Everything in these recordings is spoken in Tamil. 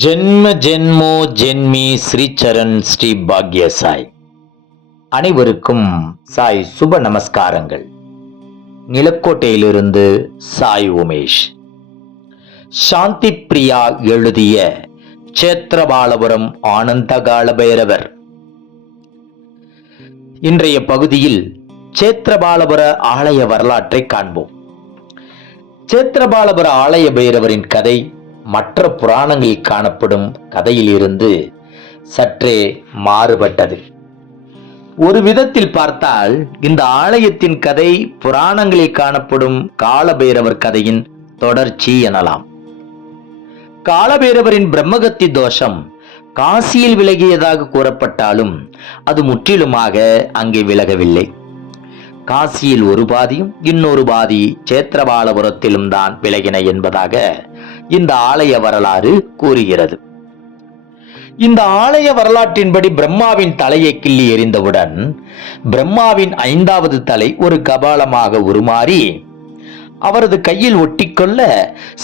ஜென்ம ஜென்மோ ஜென்மி ஸ்ரீச்சரண் ஸ்ரீ பாக்ய சாய் அனைவருக்கும் சாய் சுப நமஸ்காரங்கள். நிலக்கோட்டையிலிருந்து சாய் உமேஷ். சாந்தி பிரியா எழுதிய சேத்திரபாலபுரம் ஆனந்தகால பைரவர் இன்றைய பகுதியில் சேத்திரபாலபுர ஆலய வரலாற்றை காண்போம். சேத்திரபாலபுர ஆலய பைரவரின் கதை மற்ற புராணங்களில் காணப்படும் கதையிலிருந்து சற்றே மாறுபட்டது. ஒரு விதத்தில் பார்த்தால் இந்த ஆலயத்தின் கதை புராணங்களில் காணப்படும் காலபைரவர் கதையின் தொடர்ச்சி எனலாம். காலபைரவரின் பிரம்மகத்தி தோஷம் காசியில் விலகியதாக கூறப்பட்டாலும் அது முற்றிலுமாக அங்கே விலகவில்லை. காசியில் ஒரு பாதியும் இன்னொரு பாதி சேத்திரபாலபுரத்திலும் தான் விலகின என்பதாக இந்த ஆலய வரலாறு கூறுகிறது. இந்த ஆலய வரலாற்றின்படி பிரம்மாவின் தலையை கிள்ளி எறிந்தவுடன் பிரம்மாவின் ஐந்தாவது தலை ஒரு கபாலமாக உருமாறி அவரது கையில் ஒட்டிக்கொள்ள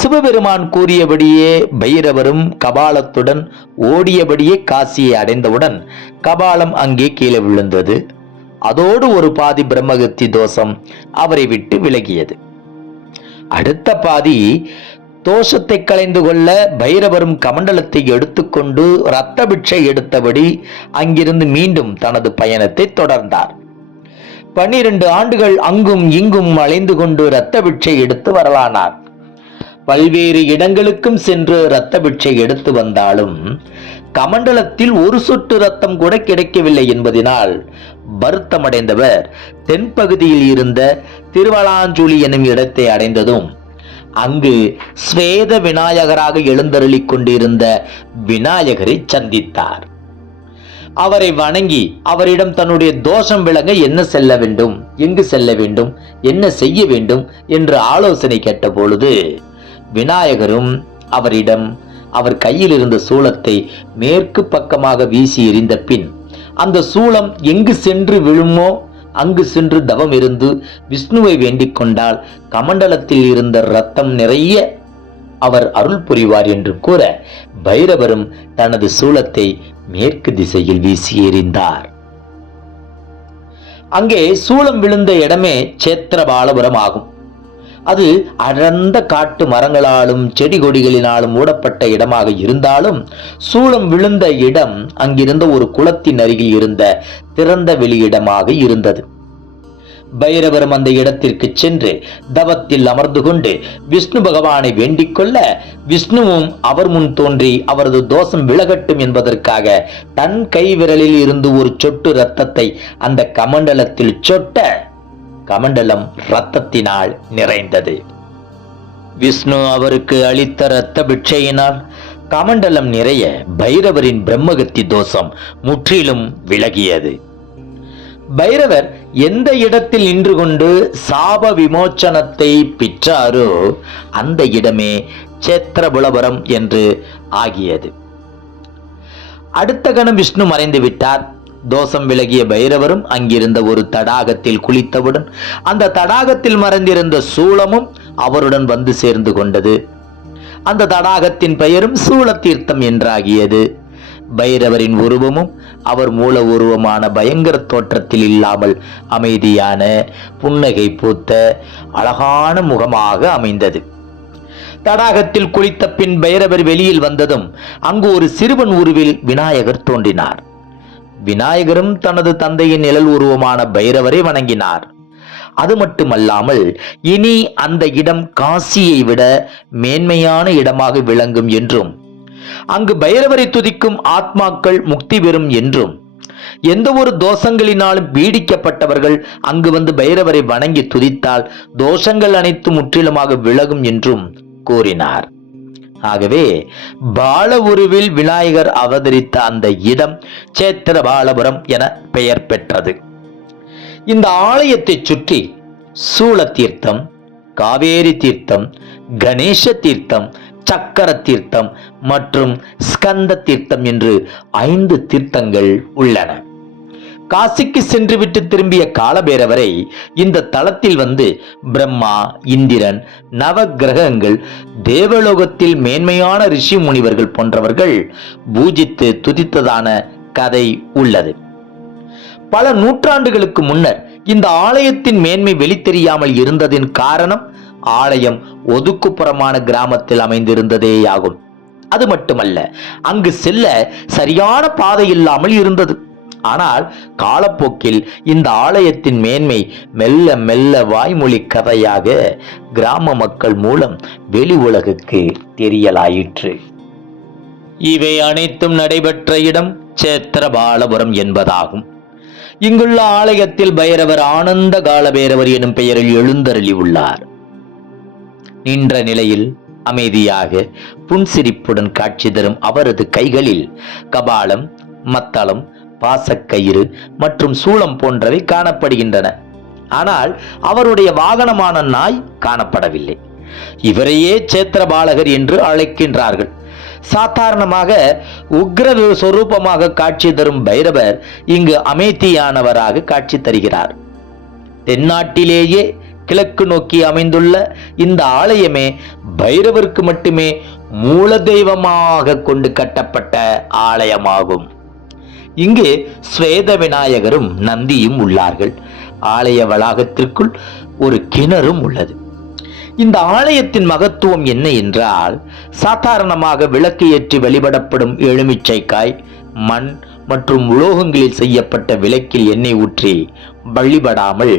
சிவபெருமான் கூறியபடியே பைரவரும் கபாலத்துடன் ஓடியபடியே காசியை அடைந்தவுடன் கபாலம் அங்கே கீழே விழுந்தது. அதோடு ஒரு பாதி பிரம்மகத்தி தோஷம் அவரை விட்டு விலகியது. அடுத்த பாதி தோஷத்தை களைந்து கொள்ள பைரவரும் கமண்டலத்தை எடுத்துக்கொண்டு இரத்த பிட்சை எடுத்தபடி அங்கிருந்து மீண்டும் தனது பயணத்தை தொடர்ந்தார். பன்னிரண்டு ஆண்டுகள் அங்கும் இங்கும் அலைந்து கொண்டு இரத்த பிட்சை எடுத்து வரலானார். பல்வேறு இடங்களுக்கும் சென்று இரத்த பிட்சை எடுத்து வந்தாலும் கமண்டலத்தில் ஒரு சொட்டு ரத்தம் கூட கிடைக்கவில்லை என்பதனால் வருத்தமடைந்தவர். தென்பகுதியில் இருந்த திருவலாஞ்சுழி எனும் இடத்தை அடைந்ததும் அங்கு ஸ்வேத விநாயகராக எழுந்தருளிக் கொண்டிருந்த விநாயகரை சந்தித்தார். அவரை வணங்கி அவரிடம் தன்னுடைய தோஷம் விளங்க என்ன செல்ல வேண்டும் எங்கு செல்ல வேண்டும் என்ன செய்ய வேண்டும் என்று ஆலோசனை கேட்டபொழுது விநாயகரும் அவரிடம் அவர் கையில் இருந்த சூளத்தை மேற்கு பக்கமாக வீசி எறிந்த பின் அந்த சூளம் எங்கு சென்று விழுமோ அங்கு சென்று தவம் இருந்து விஷ்ணுவை வேண்டிக் கொண்டால் கமண்டலத்தில் இருந்த ரத்தம் நிறைய அவர் அருள் புரிவார் என்று கூற பைரவரும் தனது சூளத்தை மேற்கு திசையில் வீசி எறிந்தார். அங்கே சூளம் விழுந்த இடமே சேத்திரபாலபுரம் ஆகும். அது அடர்ந்த காட்டு மரங்களாலும் செடி கொடிகளினாலும் மூடப்பட்ட இடமாக இருந்தாலும் சூளம் விழுந்த இடம் அங்கிருந்த ஒரு குளத்தின் அருகில் இருந்த திறந்த வெளியிடமாக இருந்தது. பைரவரும் அந்த இடத்திற்கு சென்று தவத்தில் அமர்ந்து கொண்டு விஷ்ணு பகவானை வேண்டிக் கொள்ள விஷ்ணுவும் அவர் முன் தோன்றி அவரது தோஷம் விலகட்டும் என்பதற்காக தன் கை விரலில் இருந்து ஒரு சொட்டு இரத்தத்தை அந்த கமண்டலத்தில் சொட்ட கமண்டலம் இரத்தத்தினால் நிறைந்தது. விஷ்ணு அவருக்கு அளித்த இரத்த பிட்சையினால் கமண்டலம் நிறைய பைரவரின் பிரம்மகத்தி தோஷம் முற்றிலும் விலகியது. பைரவர் எந்த இடத்தில் நின்று கொண்டு சாப விமோச்சனத்தை பெற்றாரோ அந்த இடமே சேத்திரபுலபுரம் என்று ஆகியது. அடுத்த கணம் விஷ்ணு மறைந்து விட்டார் தோஷம் விலகிய பைரவரும் அங்கிருந்த ஒரு தடாகத்தில் குளித்தவுடன் அந்த தடாகத்தில் மறைந்திருந்த சூளமும் அவருடன் வந்து சேர்ந்து கொண்டது. அந்த தடாகத்தின் பெயரும் சூளத்தீர்த்தம் என்றாகியது. பைரவரின் உருவமும் அவர் மூல உருவமான பயங்கர தோற்றத்தில் இல்லாமல் அமைதியான புன்னகை பூத்த அழகான முகமாக அமைந்தது. தடாகத்தில் குளித்த பின் பைரவர் வெளியில் வந்ததும் அங்கு ஒரு சிறுவன் உருவில் விநாயகர் தோன்றினார். விநாயகரும் தனது தந்தையின் நிழல் உருவமான பைரவரை வணங்கினார். அது மட்டுமல்லாமல் இனி அந்த இடம் காசியை விட மேன்மையான இடமாக விளங்கும் என்றும் அங்கு பைரவரை துதிக்கும் ஆத்மாக்கள் முக்தி பெறும் என்றும் எந்த ஒரு தோஷங்களினாலும் பீடிக்கப்பட்டவர்கள் அங்கு வந்து பைரவரை வணங்கி துதித்தால் தோஷங்கள் அனைத்தும் முற்றிலுமாக விலகும் என்றும் கூறினார். ஆகவே பால உருவில் விநாயகர் அவதரித்த அந்த இடம் சேத்திர பாலபுரம் என பெயர் பெற்றது. இந்த ஆலயத்தை சுற்றி சூள தீர்த்தம் காவேரி தீர்த்தம் கணேச தீர்த்தம் சக்கர தீர்த்தம் மற்றும் ஸ்கந்த தீர்த்தம் என்று ஐந்து தீர்த்தங்கள் உள்ளன. காசிக்கு சென்றுவிட்டு திரும்பிய காலபேரவரை இந்த தளத்தில் வந்து பிரம்மா இந்திரன் நவ கிரகங்கள் தேவலோகத்தில் மேன்மையான ரிஷி முனிவர்கள் போன்றவர்கள் பூஜித்து துதித்ததான கதை உள்ளது. பல நூற்றாண்டுகளுக்கு முன்னர் இந்த ஆலயத்தின் மேன்மை வெளித்தெரியாமல் இருந்ததின் காரணம் ஆலயம் ஒதுக்குப்புறமான கிராமத்தில் அமைந்திருந்ததேயாகும் அது மட்டுமல்ல அங்கு செல்ல சரியான பாதை இல்லாமல் இருந்தது. ஆனால் காலப்போக்கில் இந்த ஆலயத்தின் மேன்மை மெல்ல மெல்ல வாய்மொழி கதையாக கிராம மக்கள் மூலம் வெளி உலகுக்கு தெரியலாயிற்று. இவை அனைத்தும் நடைபெற்ற இடம் சேத்திரபாலபுரம் என்பதாகும். இங்குள்ள ஆலயத்தில் பைரவர் ஆனந்த காலபைரவர் எனும் பெயரில் எழுந்தருளி உள்ளார். நின்ற நிலையில் அமைதியாக புன்சிரிப்புடன் காட்சி தரும் அவரது கைகளில் கபாலம் மத்தளம் பாசக்கயிறு மற்றும் சூளம் போன்றவை காணப்படுகின்றன. ஆனால் அவருடைய வாகனமான நாய் காணப்படவில்லை. இவரையே சேத்திரபாலகர் என்று அழைக்கின்றார்கள். சாதாரணமாக உக்ர சொரூபமாக காட்சி தரும் பைரவர் இங்கு அமைதியானவராக காட்சி தருகிறார். தென்னாட்டிலேயே கிழக்கு நோக்கி அமைந்துள்ள இந்த ஆலயமே பைரவருக்கு மட்டுமே மூல தெய்வமாக கொண்டு கட்டப்பட்ட ஆலயமாகும். இங்கு ஸ்வேத விநாயகரும் நந்தியும் உள்ளார்கள். ஆலய வளாகத்திற்குள் ஒரு கிணறும் உள்ளது. இந்த ஆலயத்தின் மகத்துவம் என்ன என்றால் சாதாரணமாக விளக்கு ஏற்றி வழிபடப்படும் எலுமிச்சைக்காய் மண் மற்றும் உலோகங்களில் செய்யப்பட்ட விளக்கில் எண்ணெய் ஊற்றி வழிபடாமல்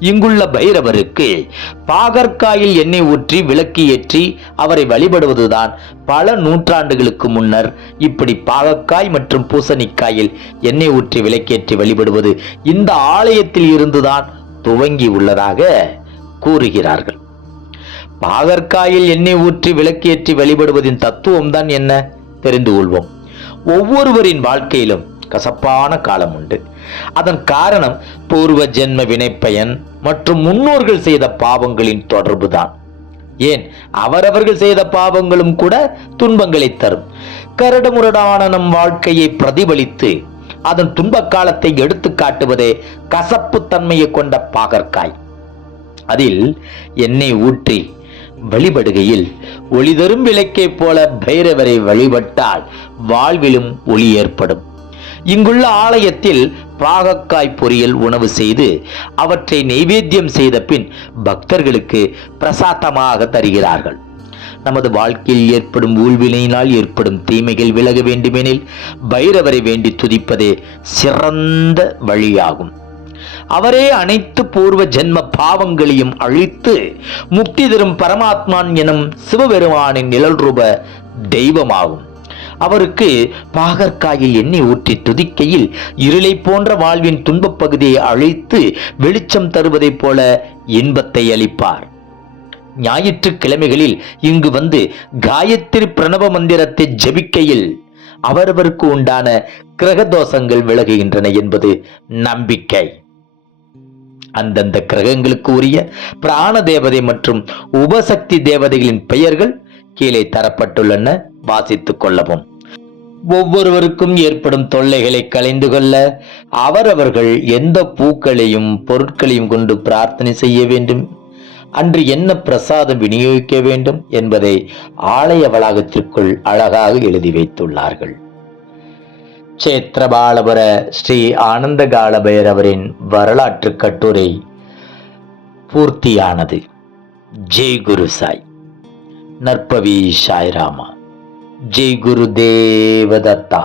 இங்குள்ள பைரவருக்கு பாகற்காயில் எண்ணெய் ஊற்றி விளக்கு ஏற்றி அவரை வழிபடுவதுதான் பல நூற்றாண்டுகளுக்கு முன்னர் இப்படி பாகக்காய் மற்றும் பூசணிக்காயில் எண்ணெய் ஊற்றி விளக்கேற்றி வழிபடுவது இந்த ஆலயத்தில் இருந்துதான் துவங்கி உள்ளதாக கூறுகிறார்கள். பாகற்காயில் எண்ணெய் ஊற்றி விளக்கேற்றி வழிபடுவதின் தத்துவம் தான் என்ன? தெரிந்து கொள்வோம். ஒவ்வொருவரின் வாழ்க்கையிலும் கசப்பான காலம் உண்டு. அதன் காரணம் பூர்வ ஜென்ம வினைப்பயன் மற்றும் முன்னோர்கள் செய்த பாவங்களின் தொடர்புதான். ஏன்? அவரவர்கள் செய்த பாவங்களும் கூட துன்பங்களை தரும். கரடுமுரடான நம் வாழ்க்கையை பிரதிபலித்து அதன் துன்ப காலத்தை எடுத்து காட்டுவதே கசப்பு தன்மையை கொண்ட பாகற்காய். அதில் எண்ணெய் ஊற்றி வழிபடுகையில் ஒளி தரும் விளக்கைப் போல பைரவரை வழிபட்டால் வாழ்விலும் ஒளி ஏற்படும். இங்குள்ள ஆலயத்தில் பாகக்காய் பொரியல் உணவு செய்து அவற்றை நெய்வேத்தியம் செய்த பின் பக்தர்களுக்கு பிரசாதமாக தருகிறார்கள். நமது வாழ்க்கையில் ஏற்படும் ஊழ்வினையினால் ஏற்படும் தீமைகள் விலக வேண்டுமெனில் பைரவரை வேண்டி துதிப்பதே சிறந்த வழியாகும். அவரே அனைத்து பூர்வ ஜென்ம பாவங்களையும் அழித்து முக்தி தரும் பரமாத்மான் எனும் சிவபெருமானின் நிழல் ரூப தெய்வமாகும். அவருக்கு பாகற்காயை எண்ணெய் ஊற்றி துதிக்கையில் இருளை போன்ற வாழ்வின் துன்பப் பகுதியை அழித்து வெளிச்சம் தருவதைப் போல இன்பத்தை அளிப்பார். ஞாயிற்றுக்கிழமைகளில் இங்கு வந்து காயத்ரி பிரணவ மந்திரத்தை ஜபிக்கையில் அவரவருக்கு உண்டான கிரக தோஷங்கள் விலகுகின்றன என்பது நம்பிக்கை. அந்தந்த கிரகங்களுக்கு உரிய பிராண தேவதை மற்றும் உபசக்தி தேவதைகளின் பெயர்கள் கீழே தரப்பட்டுள்ளன. வாசித்துக் கொள்ளவும். ஒவ்வொருவருக்கும் ஏற்படும் தொல்லைகளை களைந்து கொள்ள அவரவர்கள் எந்த பூக்களையும் பொருட்களையும் கொண்டு பிரார்த்தனை செய்ய வேண்டும். அன்று என்ன பிரசாதம் விநியோகிக்க வேண்டும் என்பதை ஆலய வளாகத்திற்குள் அழகாக எழுதி வைத்துள்ளார்கள். சேத்திரபாலபுர ஸ்ரீ ஆனந்தகாலபைரவரின் வரலாற்று கட்டுரை பூர்த்தியானது. ஜெய் குரு சாய். நற்பவி சாய்ராமா ஜெய் குரு தேவதத்தா